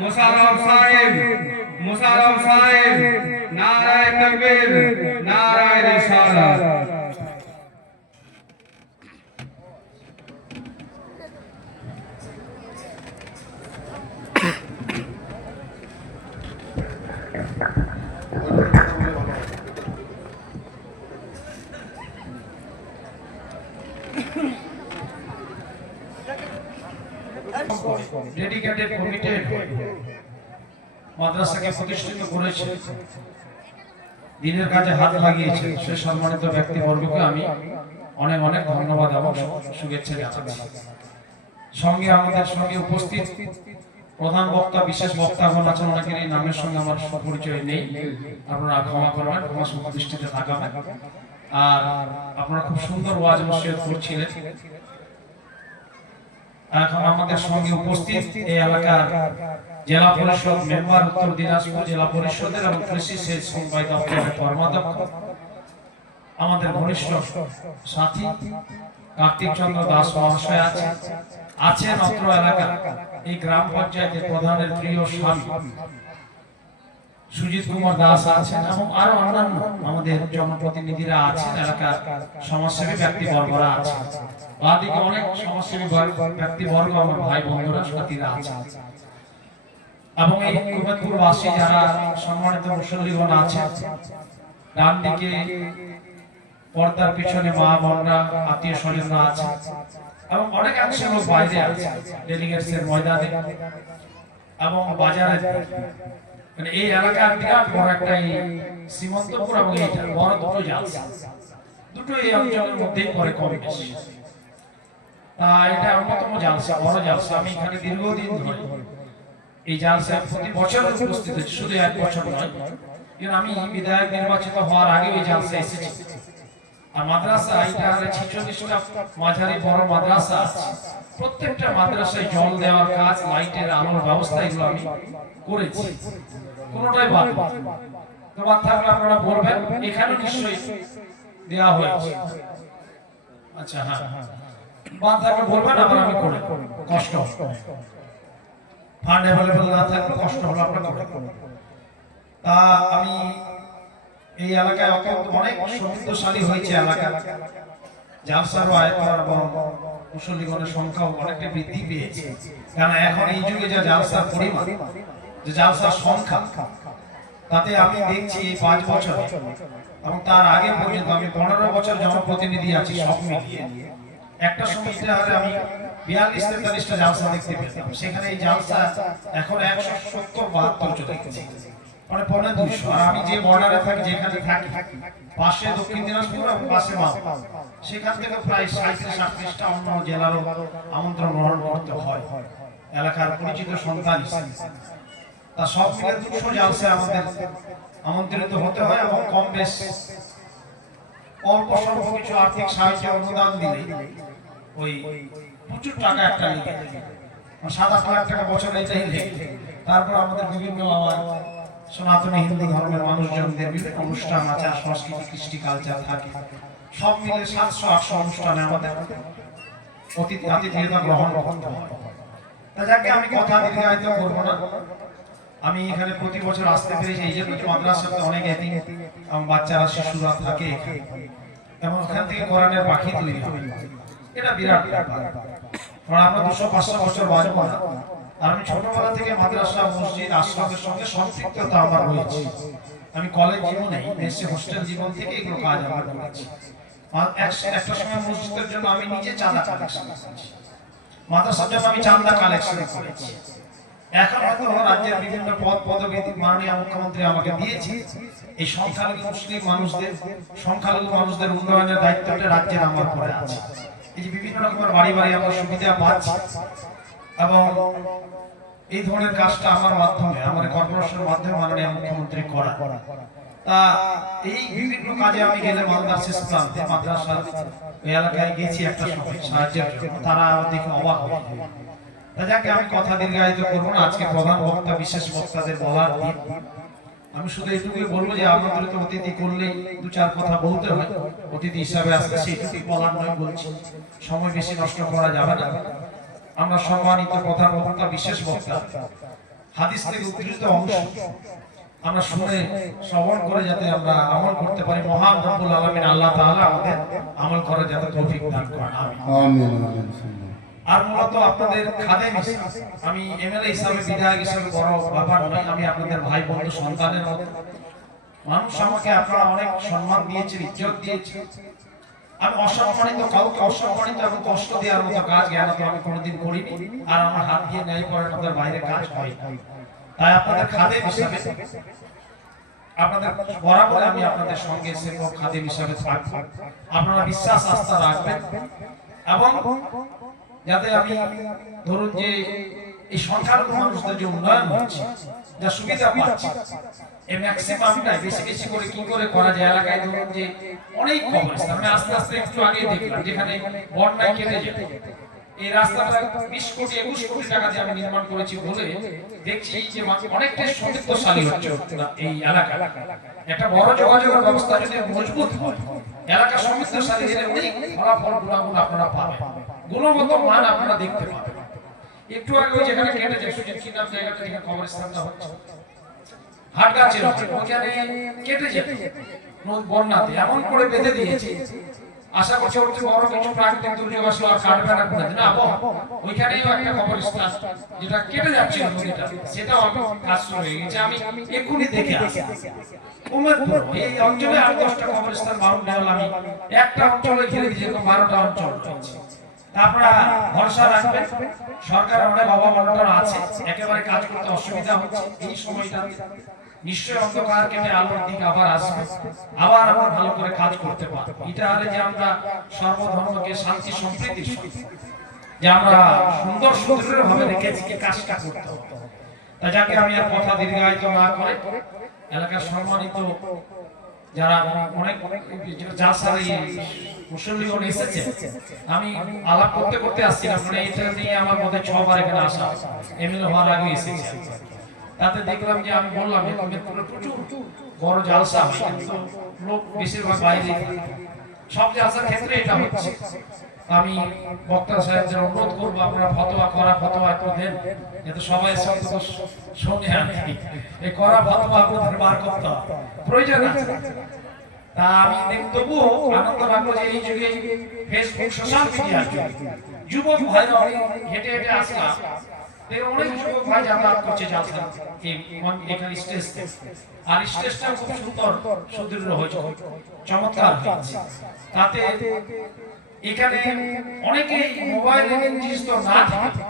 মুশাররফ সাহেব, মুশাররফ সাহেব, নারায়ে তাকবীর, নারায়ে রিসালাত। ডেডিকেটেড কমিটেড মাদ্রাসাকে প্রতিষ্ঠিত করেছে, দিনের কাজে হাত লাগিয়েছে, সে সম্মানিত ব্যক্তিবর্গকে আমি অনেক অনেক ধন্যবাদ এবং শুভেচ্ছা জানাচ্ছি। সঙ্গে আমাদের সঙ্গে উপস্থিত প্রধান বক্তা, বিশেষ বক্তা আছেন, অনেকের এই নামের সঙ্গে আমার পরিচয় নেই, আপনারা ক্ষমা করবেন, ক্ষমা দৃষ্টিতে তাকাবেন। আর আপনারা খুব সুন্দর ওয়াজ নসিহত করছিলেন। এখন আমাদের সঙ্গে উপস্থিত এই এলাকার জেলা পরিষদ মেম্বার, উত্তর দিনাজপুর জেলা পরিষদের এবং কৃষি সেচ সমবায় দপ্তরের কর্মাধ্যক্ষ, আমাদের ঘনিষ্ঠ সাথী কার্তিক চন্দ্র দাস মহাশয় আছেন অত্র এলাকা এই গ্রাম পঞ্চায়েতের প্রধানের প্রিয় স্বামী সুজিত কুমার দাস আছেন এবং আরো অন্যান্য আমাদের জনপ্রতিনিধিরা আছেন, এলাকার সমাজসেবী ব্যক্তিবর্গরা আছেন, বাদিকে অনেক সমাজসেবী ব্যক্তিবর্গ, আমার ভাই বন্ধুরা সাথীরা আছেন এবং এই কুমেদপুরবাসী যারা সম্মানিত মুসল্লিগণ আছেন। ডান দিকে পর্দার পিছনে মা বোনরা, আত্মীয় স্বজনরা আছে এবং অনেকাংশে লোক বাইরে আছে, ডেলিগেটসের ময়দানে এবং বাজারে। মানে এই এলাকার বিরাট বড় একটা সীমান্তপুর এবং এইটা বড় দুটো জালসা, দুটো এই অঞ্চলের মধ্যেই পড়ে কম বেশি। এটা অন্যতম জালসা, বড় জালসা। আমি এখানে দীর্ঘদিন ধরে এই জালসায় প্রতি বছর উপস্থিত হচ্ছি, শুধু এক বছর নয়। আমি বিধায়ক নির্বাচিত হওয়ার আগে ওই জালসায় এসেছি। আর মাদ্রাসা এটা 46টা মাঝারি বড় মাদ্রাসা আছে, প্রত্যেকটা মাদ্রাসায় জল দেওয়ার কাজ, লাইটের আলোর ব্যবস্থা এগুলো আমি করেছি, কোনোটাই বাদ নেই। তো বাদ থাকলে আপনারা বলবেন, এখানে নিশ্চয়ই দেওয়া হয়েছে। আচ্ছা, হ্যাঁ, বাদ থাকলে বলবেন, আবার আমি করে কষ্ট ফান্ড অ্যাভেলেবল না থাকলে কষ্ট হলো আপনারা করে। তা আমি এই এলাকায় অনেক সমৃদ্ধশালী হয়েছে এলাকা, জালসারও আয়তন এবং মুসল্লিগণের সংখ্যাও অনেকটা বৃদ্ধি পেয়েছে। কারণ এখন এই যুগে যা জালসার পরিমাণ, যে জালসার সংখ্যা, তাতে আমি দেখছি 5 বছর এবং তার আগে পর্যন্ত আমি 15 বছর জনপ্রতিনিধি আছি, সব মিলিয়ে একটা সমিতিতে আমি 42-43টা জালসা দেখতে পেতাম। সেখানে এই জালসা এখন 170-72 চলে গেছে, মানে 250। আর আমি যে বর্ডারে থাকি, যেখানে থাকি, পাশে দক্ষিণ দিনাজপুর এবং পাশে মালদা, সেখান থেকে প্রায় 37-38টা অন্য জেলারও আমন্ত্রণ গ্রহণ করতে হয় এলাকার পরিচিত সন্তান। তা সব মিলে 200 জালসায় আমাদের আমন্ত্রিত হতে হয় এবং কম বেশ অল্প স্বল্প কিছু আর্থিক সাহায্য অনুদান দিলে ওই প্রচুর টাকা একটা লেগে, 7-8 লাখ টাকা বছরে এটাই লেগে। তারপর আমাদের বিভিন্ন আমার সনাতনী হিন্দু ধর্মের মানুষজনদের বিভিন্ন অনুষ্ঠান, আচার, সংস্কৃতি, কৃষ্টি, কালচার থাকে, সব মিলে 700-800 অনুষ্ঠানে আমাদের আতিথেয়তা গ্রহণ করতে হয়। তা যাকে আমি কথা দীর্ঘায়িত করবো না, আমি এখানে প্রতি বছর আসতে পেরেছি এই জন্য মাদ্রাসাতে অনেক এতিম এবং বাচ্চারা, শিশুরা থাকে এবং ওখান থেকে কোরআনের পাখি তৈরি হয়। এটা বিরাট ব্যাপার, কারণ আমরা 200-500 বছর বাঁচবো না। আর আমি ছোটবেলা থেকে মাদ্রাসা, মসজিদ, আশ্রমের সঙ্গে সম্পৃক্ততা আমার রয়েছে। আমি কলেজ জীবনে, মেসে হোস্টেল জীবন থেকে এগুলো কাজ আমার করেছি। একটা সময় মসজিদের জন্য আমি নিজে চাঁদা কালেকশন করেছি, মাদ্রাসার জন্য আমি চাঁদা কালেকশন করেছি। এখন হয়তো রাজ্যের বিভিন্ন পদ পদবি মাননীয় মুখ্যমন্ত্রী আমাকে দিয়েছে। এই সংখ্যালঘু মুসলিম মানুষদের, সংখ্যালঘু মানুষদের উন্নয়নের দায়িত্বটা রাজ্যের আমার পরে আছে। এই যে বিভিন্ন রকমের বাড়ি বাড়ি আমরা সুবিধা পাচ্ছি এবং এই ধরনের কাজটা আমার মাধ্যমে, আমার কর্পোরেশনের মাধ্যমে মাননীয় মুখ্যমন্ত্রী করা। তা এই বিভিন্ন কাজে আমি গেলে মালদার শেষ প্রান্তে মাদ্রাসা এলাকায় গেছি একটা সময় সাহায্যের জন্য, তারা দেখে অবাক হয়। তা যাকে আমি কথা দীর্ঘায়িত করবো না, আজকে প্রধান বক্তা, বিশেষ বক্তাদের বলার দিন। আমি শুধু এটুকুই বলবো যে আমন্ত্রিত অতিথি করলেই 2-4 কথা বলতে হয়, অতিথি হিসাবে আসলে সেইটুকুই বলার নয় বলছি, সময় বেশি নষ্ট করা যাবে না। আমরা সম্মানিত প্রধান বক্তা, বিশেষ বক্তা হাদিস থেকে উদ্ধৃত অংশ আমরা শুনে শ্রবণ করে যাতে আমরা আমল করতে পারি। মহান রব্বুল আলামিন আল্লাহ তাআলা আমাদের আমল করার যাতে তৌফিক দান করেন, আমিন। আর মূলত আপনাদের খাদেম আমি এমএলএ হিসাবে, বিধায়ক হিসাবে বড় ব্যাপার নয়, আমি আপনাদের ভাই বন্ধু সন্তানের মতো মানুষ। আমাকে আপনারা অনেক সম্মান দিয়েছেন, ইজ্জত দিয়েছেন। আমি অসম্মানিত, কাউকে অসম্মানিত এবং কষ্ট দেওয়ার মতো কাজ জ্ঞানত আমি কোনোদিন করিনি, আর আমার হাত দিয়ে ন্যায় করার মতো বাইরে কাজ হয়। তাই আপনাদের খাদেম হিসাবে, আপনাদের বরাবর আমি আপনাদের সঙ্গে সেরকম খাদেম হিসাবে থাকবো। আপনারা বিশ্বাস আস্থা রাখবেন এবং যাতে আমি ধরুন যে এই সংখ্যালঘু মানুষদের যে উন্নয়ন হচ্ছে, যা সুবিধা পাচ্ছে, এই ম্যাক্সিমামটাই বেশি বেশি করে কি করে করা যায়। এলাকায় ধরুন যে অনেক কবরস্থান, আমি আস্তে আস্তে একটু আগে দেখলাম যেখানে বন্যায় কেটে যেত, এই রাস্তাটা 20 কোটি 21 কোটি টাকা দিয়ে আমি নির্মাণ করেছি বলে দেখছি যে অনেকটাই সমৃদ্ধশালী হচ্ছে এই এলাকা। একটা বড় যোগাযোগের ব্যবস্থা যদি মজবুত হয়, এলাকা সমৃদ্ধশালী হলে অনেক ফলাফল গুণাগুণ আপনারা পাবেন, গুণগত মান আপনারা দেখতে পাবেন। একটু আগে যেখানে কেটে যেত, কি নাম জায়গাটা যেখানে কবরস্থানটা হচ্ছে, হাটগাছের ওখানে কেটে যেত বন্যাতে, এমন করে বেঁধে দিয়েছে। আশা করছি ওর বড় কিছু প্রাকৃতিক দুর্যোগ আসলে আর কাটবে না কোনদিন না। ওইখানেও একটা কবরস্থান যেটা কেটে যাচ্ছে নদীটা, সেটাও আমি কাজ শুরু হয়ে গেছে। আমি এক্ষুনি দেখে আসি উমেরপুর এই অঞ্চলে 8-10টা কবরস্থান বাউন্ডারি হল, আমি একটা অঞ্চলে ঘিরে দিয়েছি, 12টা অঞ্চল রয়েছে। আপনারা ভরসা রাখবেন, সরকার অনেক অবমন্ত্রণ আছে, একেবারে কাজ করতে অসুবিধা হচ্ছে। এই সময়টা নিশ্চয় অন্ধকার কেটে আলোর দিকে আবার আসবে, আবার আমরা ভালো করে কাজ করতে পারবো। এটা আরে যে আমরা সর্বধর্মকে শান্তি সম্প্রীতি, যে আমরা সুন্দর সুদৃঢ় ভাবে রেখেছি, কাজটা করতে হবে। তাই যাকে আমি আর কথা দীর্ঘায়িত না করে এলাকার সম্মানিত যারা অনেক জালসার মুসল্লিগণ এসেছে, আমি আলাপ করতে করতে আসছিলাম, মানে এটা নিয়ে আমার মধ্যে 6 বার এখানে আসা, এমএলএ হওয়ার আগে এসেছে। তাতে দেখলাম যে আমি বললাম যে প্রচুর বড় জালসা হয়, কিন্তু লোক বেশিরভাগ বাইরে, সব জালসার ক্ষেত্রে এটা হচ্ছে। আমি বক্তা সাহেবদের অনুরোধ করবো, আপনারা ফতোয়া একটু দেন, যাতে সবাই শুনে আনছি। এই করা ফতোয়া আপনাদের বার করতে প্রয়োজন আছে। তা আমি তবুও আনন্দ লাগলো যে এই যুগে ফেসবুক, সোশ্যাল মিডিয়ার যুবক ভাইরা হেঁটে হেঁটে আসলাম, অনেক যুবক ভাই যাতায়াত করছে জালসা এখানে স্টেজ, আর স্টেজটা খুব সুন্দর সুদৃঢ় হয়েছে, চমৎকার হয়েছে। তাতে এখানে অনেকে মোবাইলে জিনিস তো না থাকে,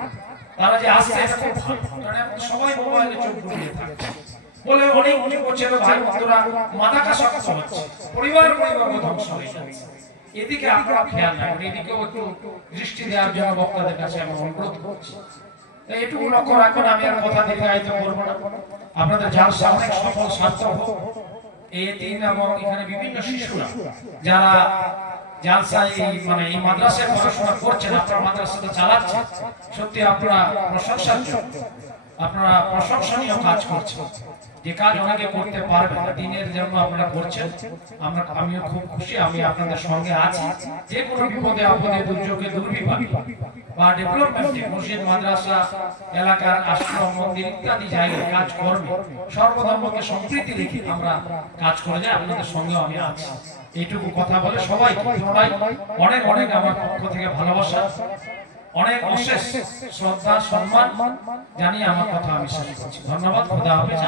তারা যে আসছে এটা খুব ভালো, কারণ সবাই মোবাইলে চোখ বুলিয়ে থাকে বলে অনেক যুবক ছেলে ভাই বন্ধুরা মাদকাসক্ত হচ্ছে, পরিবার ধ্বংস হয়ে যাচ্ছে। এদিকে আপনারা খেয়াল রাখবেন, এদিকেও একটু দৃষ্টি দেওয়ার জন্য বক্তাদের কাছে আমি অনুরোধ করছি। এটুকু লক্ষ্য রাখবেন, আমি আর কথা দীর্ঘায়িত করবো না। আপনাদের জালসা অনেক সফল সার্থক হোক। এই দিন এবং এখানে বিভিন্ন শিশুরা যারা জালসায় মানে এই মাদ্রাসায় পড়াশোনা করছেন, আপনারা মাদ্রাসাটা চালাচ্ছেন, সত্যি আপনারা প্রশংসাযোগ্য, আপনারা প্রশংসনীয় কাজ করছেন। যে কাজ অনেকে করতে পারবে না, দিনের জন্য আপনারা করছেন। আমিও খুব খুশি, আমি আপনাদের সঙ্গে আছি। যে কোনো বিপদে আপদে, দুর্যোগে, দুর্বিপাকে বা ডেভেলপমেন্টে, মসজিদ, মাদ্রাসা, এলাকার আশ্রম, মন্দির ইত্যাদি জায়গায় কাজ করবে, সর্বধর্মকে সম্প্রীতি রেখে আমরা কাজ করে যাই। আপনাদের সঙ্গে আমি আছি। এইটুকু কথা বলে সবাই অনেক অনেক আমার পক্ষ থেকে ভালোবাসা, অনেক অশেষ শ্রদ্ধা সম্মান জানিয়ে আমার কথা আমি শেষ করছি। ধন্যবাদ। খোদা হাফেজ।